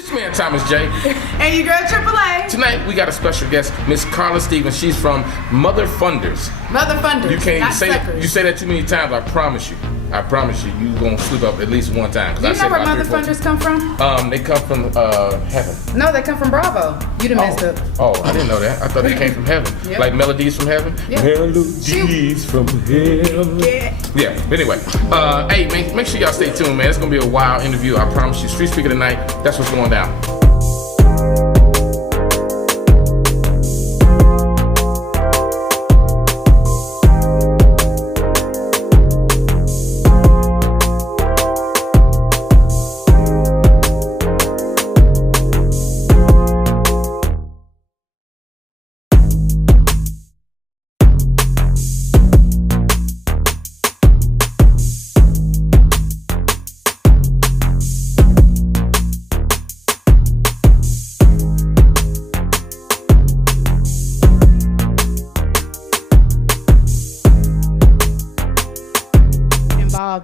This man Thomas J. And your girl AAA. Tonight we got a special guest, Miss Carla Stevens. She's from Mother Funders. Mother Funders. You can't even not say suckers. that. You say that too many times. I promise you. You gonna slip up at least one time. Do you know where Mother Funders come from? They come from heaven. No, they come from Bravo. You done messed up. Oh, I didn't know that. I thought they came from heaven. Yep. Like melodies from heaven. Yep. Melodies from heaven. Yeah. Yeah. Anyway, hey, make sure y'all stay tuned, man. It's gonna be a wild interview. I promise you. Street Speaker tonight. That's what's going down.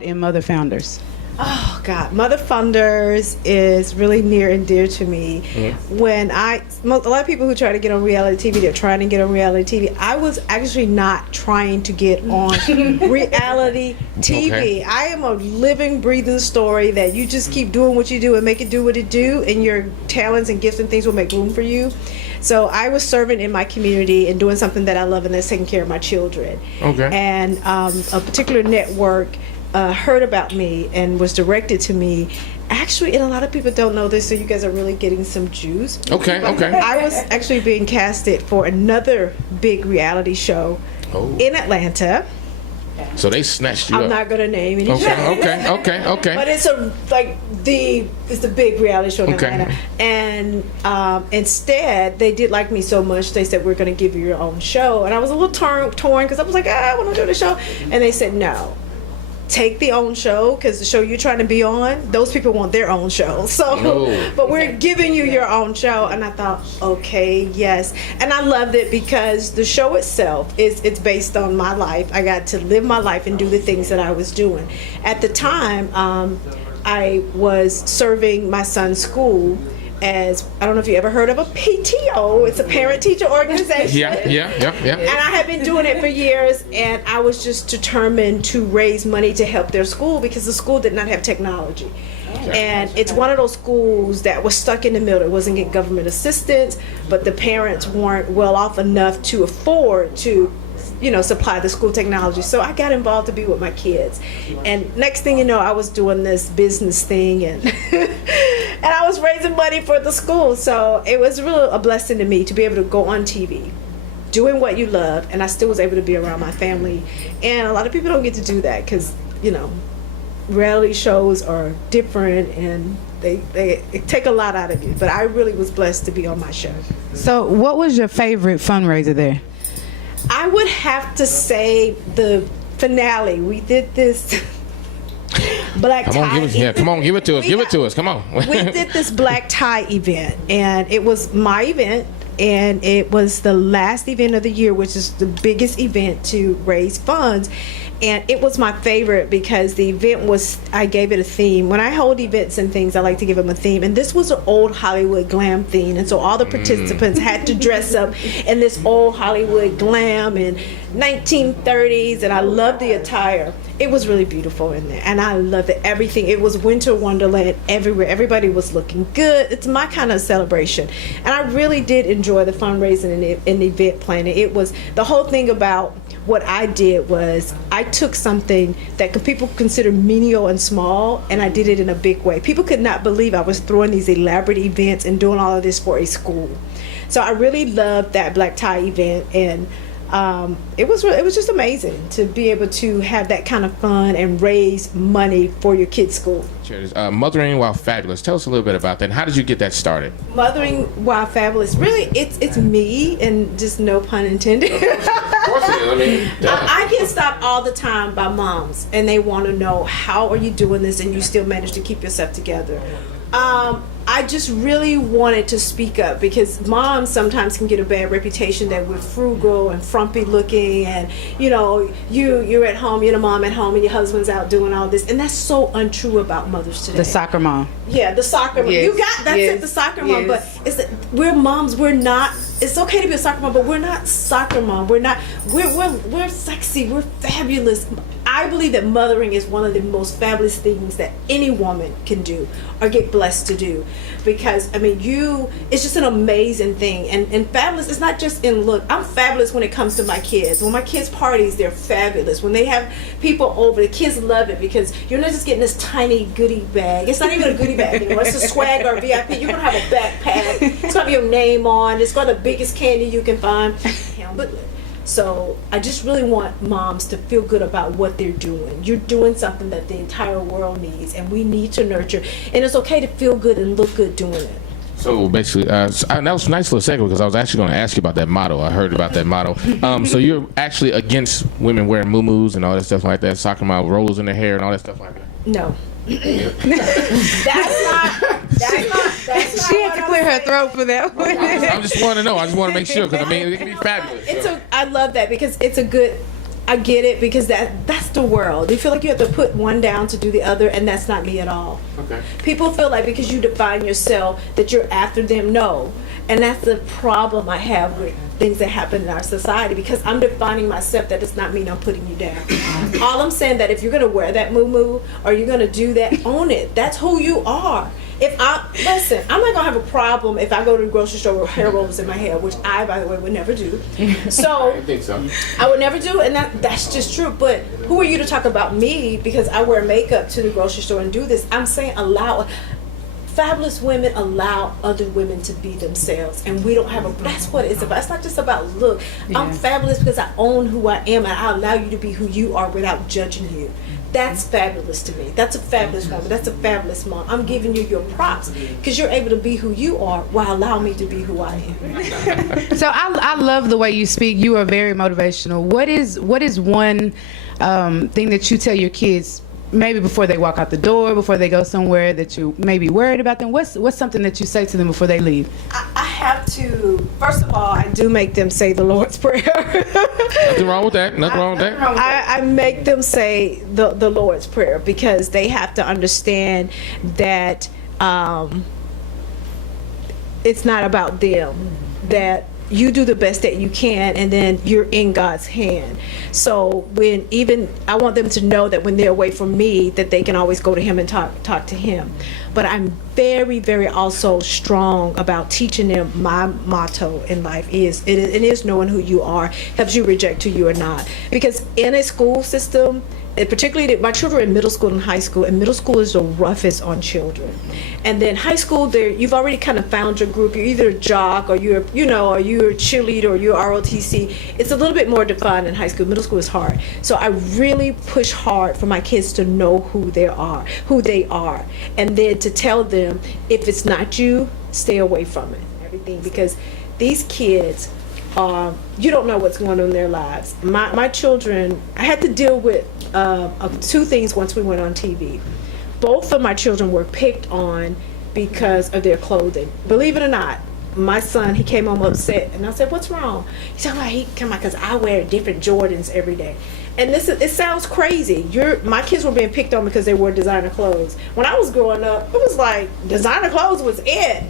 In Mother Founders. Oh God, Mother Funders is really near and dear to me. Mm-hmm. When a lot of people who try to get on reality TV, they're trying to get on reality TV. I was actually not trying to get on reality TV. Okay. I am a living, breathing story that you just keep doing what you do and make it do what it do, and your talents and gifts and things will make room for you. So I was serving in my community and doing something that I love, and that's taking care of my children. Okay. And a particular network heard about me and was directed to me. Actually, and a lot of people don't know this, so you guys are really getting some juice. Okay. I was actually being casted for another big reality show in Atlanta. So they snatched you I'm up. not gonna name any. Okay. But it's a big reality show in Okay. Atlanta, and instead they did like me so much they said we're gonna give you your own show, and I was a little torn because I was like, I want to do the show, and they said no. Take the own show, because the show you're trying to be on, those people want their own show. So, but we're giving you your own show, and I thought, okay, yes, and I loved it because the show itself it's based on my life. I got to live my life and do the things that I was doing. At the time, I was serving my son's school as, I don't know if you ever heard of a PTO. It's a parent-teacher organization. Yeah. And I have been doing it for years, and I was just determined to raise money to help their school because the school did not have technology. And it's one of those schools that was stuck in the middle. It wasn't getting government assistance, but the parents weren't well off enough to afford to supply the school technology. So I got involved to be with my kids. And next thing you know, I was doing this business thing, and and I was raising money for the school. So it was really a blessing to me to be able to go on TV, doing what you love, and I still was able to be around my family. And a lot of people don't get to do that because, reality shows are different, and they take a lot out of you. But I really was blessed to be on my show. So what was your favorite fundraiser there? I would have to say the finale. We did this black tie. Come on, give it to us. Come on. We did this black tie event, and it was my event, and it was the last event of the year, which is the biggest event to raise funds. And it was my favorite because the event I gave it a theme. When I hold events and things, I like to give them a theme. And this was an old Hollywood glam theme. And so all the participants had to dress up in this old Hollywood glam and 1930s. And I loved the attire. It was really beautiful in there. And I loved it. Everything. It was winter wonderland everywhere. Everybody was looking good. It's my kind of celebration. And I really did enjoy the fundraising and the event planning. It was the whole thing about what I did was I took something that people consider menial and small, and I did it in a big way. People could not believe I was throwing these elaborate events and doing all of this for a school. So I really loved that black tie event, and it was just amazing to be able to have that kind of fun and raise money for your kids' school. Mothering While Fabulous. Tell us a little bit about that. And how did you get that started? Mothering While Fabulous. Really, it's me, and just no pun intended. Of course it is. I get stopped all the time by moms, and they want to know, how are you doing this and you still manage to keep yourself together? I I just really wanted to speak up because moms sometimes can get a bad reputation that we're frugal and frumpy looking, and you're at home, you're the mom at home, and your husband's out doing all this, and that's so untrue about mothers today. The soccer mom. Yeah, the soccer mom. Yes. You got that's Yes. it, the soccer mom. Yes. But we're moms. We're not. It's okay to be a soccer mom, but we're not soccer mom. We're not. We're sexy. We're fabulous. I believe that mothering is one of the most fabulous things that any woman can do or get blessed to do, because it's just an amazing thing. And fabulous is not just in look. I'm fabulous when it comes to my kids. When my kids parties, they're fabulous. When they have people over, the kids love it because you're not just getting this tiny goodie bag. It's not even a goodie bag anymore. It's a swag or a VIP. You're gonna have a backpack. It's gonna be your name on. It's got the biggest candy you can find. So I just really want moms to feel good about what they're doing. You're doing something that the entire world needs, and we need to nurture. And it's okay to feel good and look good doing it. So basically, that was a nice little segue because I was actually going to ask you about that motto. I heard about that motto. So you're actually against women wearing muumuus and all that stuff like that, soccer mom rollers in their hair and all that stuff like that? No. That's not She had to clear her throat for that one. I just want to know. I just want to make sure because it can be fabulous. I love that because it's a good. I get it because that's the world. You feel like you have to put one down to do the other, and that's not me at all. Okay. People feel like because you define yourself that you're after them. No, and that's the problem I have with things that happen in our society, because I'm defining myself. That does not mean I'm putting you down. All I'm saying that if you're gonna wear that muumuu or you're gonna do that, own it. That's who you are. I'm not gonna have a problem if I go to the grocery store with hair rollers in my hair, which I, by the way, would never do. So I think so. I would never do, and that's just true. But who are you to talk about me because I wear makeup to the grocery store and do this? I'm saying fabulous women allow other women to be themselves, and we don't have that's what it's about. It's not just about look. Yeah. I'm fabulous because I own who I am, and I allow you to be who you are without judging you. That's fabulous to me. That's a fabulous woman. That's a fabulous mom. I'm giving you your props because you're able to be who you are while allowing me to be who I am. So I love the way you speak. You are very motivational. What is one thing that you tell your kids maybe before they walk out the door, before they go somewhere that you may be worried about them? What's something that you say to them before they leave? I have to, first of all, I do make them say the Lord's Prayer. Nothing wrong with that. I make them say the Lord's Prayer because they have to understand that it's not about them, that you do the best that you can, and then you're in God's hand. So I want them to know that when they're away from me, that they can always go to Him and talk to Him. But I'm very, very also strong about teaching them my motto in life it is knowing who you are, helps you reject who you are not. Because in a school system, particularly my children are in middle school and high school, and middle school is the roughest on children. And then high school, you've already kind of found your group. You're either a jock or you're a cheerleader or you're ROTC. It's a little bit more defined in high school. Middle school is hard. So I really push hard for my kids to know who they are, and then to tell them if it's not you, stay away from it. Everything, because these kids. You don't know what's going on in their lives. My children, I had to deal with two things once we went on TV. Both of my children were picked on because of their clothing. Believe it or not, my son, he came home upset, and I said, "What's wrong?" He said, "He come on, because I wear different Jordans every day." And it sounds crazy. My kids were being picked on because they wore designer clothes. When I was growing up, it was like designer clothes was it.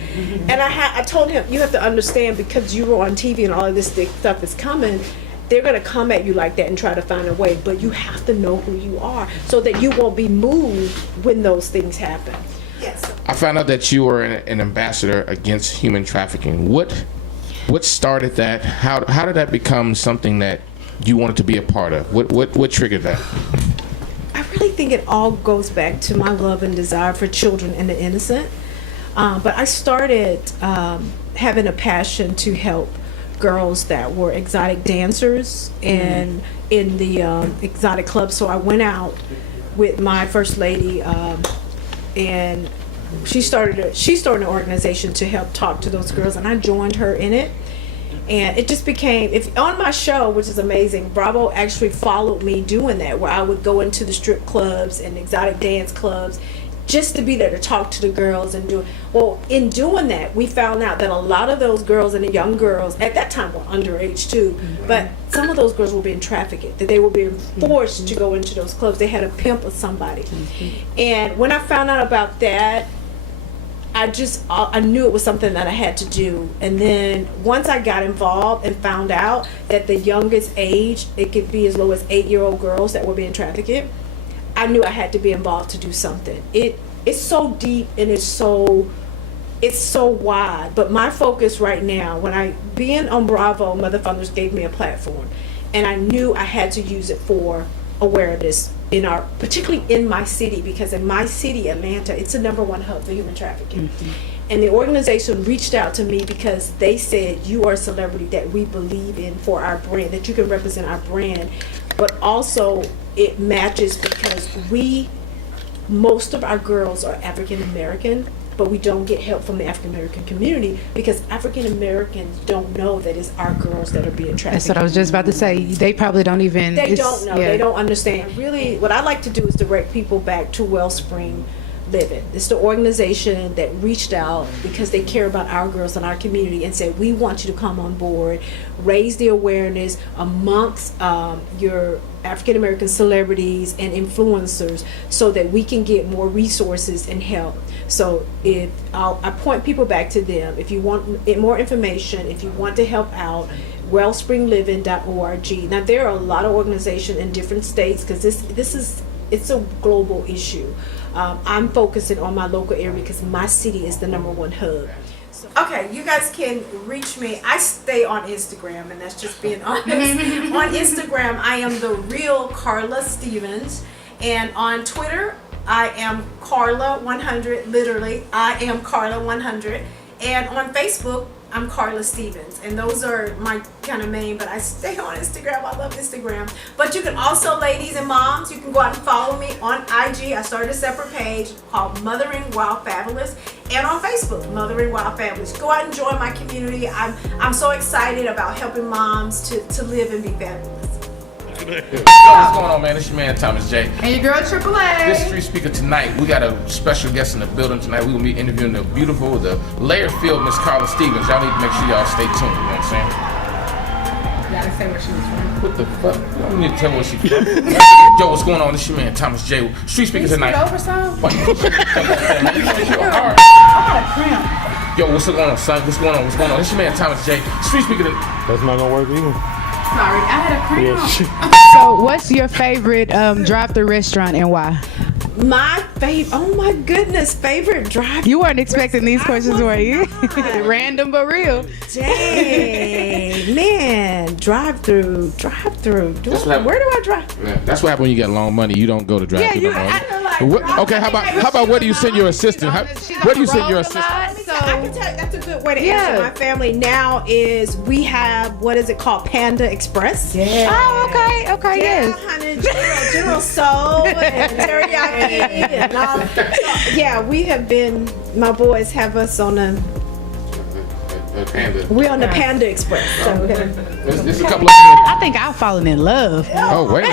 And I told him, you have to understand, because you were on TV and all of this stuff is coming, they're going to come at you like that and try to find a way. But you have to know who you are so that you won't be moved when those things happen. Yes. I found out that you were an ambassador against human trafficking. What started that? How did that become something that you wanted to be a part of? What triggered that? I really think it all goes back to my love and desire for children and the innocent. But I started having a passion to help girls that were exotic dancers and in the exotic clubs. So I went out with my first lady, and she started an organization to help talk to those girls, and I joined her in it. And it just became, on my show, which is amazing, Bravo actually followed me doing that, where I would go into the strip clubs and exotic dance clubs just to be there to talk to the girls and do. Well, in doing that, we found out that a lot of those girls and the young girls at that time were underage too. But some of those girls were being trafficked. That they were being forced to go into those clubs. They had a pimp or somebody. And when I found out about that, I knew it was something that I had to do. And then once I got involved and found out that the youngest age, it could be as low as 8-year-old girls that were being trafficked, I knew I had to be involved to do something. It's so deep and it's so wide. But my focus right now, being on Bravo, Mother Funders gave me a platform, and I knew I had to use it for awareness particularly in my city, because in my city, Atlanta, it's the #1 hub for human trafficking. And the organization reached out to me because they said, you are a celebrity that we believe in for our brand, that you can represent our brand. But also it matches because most of our girls are African American, but we don't get help from the African American community because African Americans don't know that it's our girls that are being trafficked. That's what I was just about to say. They probably don't even. They don't know. Yeah. They don't understand. Really, what I like to do is direct people back to Wellspring Living. It's the organization that reached out because they care about our girls and our community and said, we want you to come on board, raise the awareness amongst your African American celebrities and influencers so that we can get more resources and help. So I point people back to them. If you want more information, if you want to help out, wellspringliving.org. Now there are a lot of organizations in different states because it's a global issue. I'm focusing on my local area because my city is the #1 hub. Okay, you guys can reach me. I stay on Instagram, and that's just being honest. On Instagram, I am the real Carla Stevens, and on Twitter, I am Carla100. Literally, I am Carla100, and on Facebook, I'm Carla Stevens, and those are my kind of main, but I stay on Instagram. I love Instagram. But you can also, ladies and moms, you can go out and follow me on IG. I started a separate page called Mothering While Fabulous, and on Facebook, Mothering While Fabulous. Go out and join my community. I'm so excited about helping moms to live and be fabulous. What's going on, man? This your man Thomas J. And your girl Triple A. This StreetSpeaker tonight. We got a special guest in the building tonight. We're gonna be interviewing the beautiful, the layer-filled Miss Carla Stevens. Y'all need to make sure y'all stay tuned. You know what I'm saying? You gotta say where she was from. What the fuck? You don't need to tell where she from. Yo, what's going on? This your man Thomas J. StreetSpeaker tonight. Over some? What? Yo, what's going on, son? What's going on? What's going on? This your man Thomas J. StreetSpeaker tonight. That's not gonna work either. Sorry, I had a crown. So, what's your favorite drive-thru restaurant and why? My favorite, oh my goodness, favorite drive. You weren't expecting these questions, were you? Random but real. Dang, man, drive-through. Where do I drive? Yeah, that's what happens when you get long money. You don't go to drive-thru no more. Okay, how about where do you send your assistant? Where do you send your assistant? I can tell you, that's a good way to answer. My family now is, we have, what is it called, Panda Express. Yeah. Oh, okay, yeah, yes. honey, General Soul and teriyaki and all. So, yeah, we have been. My boys have us on we're on the Panda Express. So there's a couple of. I think I've fallen in love. Oh, wait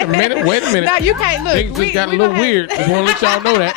a minute. No, you can't look. Things just got a little weird. Just want to let y'all know that.